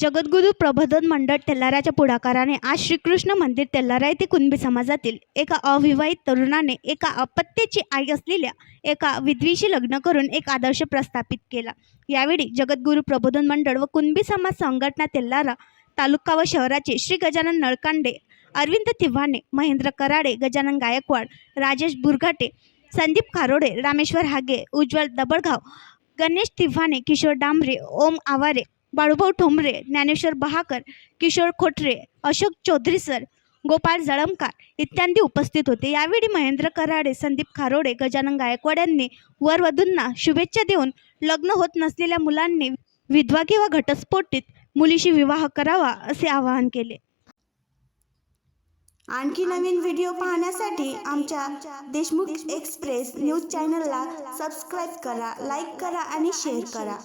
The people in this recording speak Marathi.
जगद्गुरू प्रबोधन मंडळ तेल्लाराच्या पुढाकाराने आज श्रीकृष्ण मंदिर तेल्लारा येथे कुणबी समाजातील एका अविवाहित तरुणाने एका अपत्याची आई असलेल्या एका विधवेशी लग्न करून एक आदर्श प्रस्थापित केला। यावेळी जगद्गुरू प्रबोधन मंडळ व कुणबी समाज संघटना तेल्लारा तालुका व शहराचे श्री गजानन नळकांडे, अरविंद तिव्हाणे, महेंद्र कराडे, गजानन गायकवाड, राजेश बुरघाटे, संदीप खारोडे, रामेश्वर हागे, उज्ज्वल दबडगाव, गणेश तिव्हाणे, किशोर डांबरे, ओम आवारे, बाळूभाऊ ठोंबरे, ज्ञानेश्वर बहाकर, किशोर खोटरे, अशोक चौधरी सर, गोपाळ जळमकार इत्यादी उपस्थित होते। यावेळी महेंद्र कराडे, संदीप खारोडे, गजानन गायकवाड यांनी वर वधूंना शुभेच्छा देऊन लग्न होत नसलेल्या मुलांनी विधवा किंवा घटस्फोटित मुलीशी विवाह करावा असे आवाहन केले। आणखी नवीन व्हिडिओ पाहण्यासाठी आमच्या देशमुख एक्सप्रेस न्यूज चॅनलला सबस्क्राईब करा, लाईक करा आणि शेअर करा।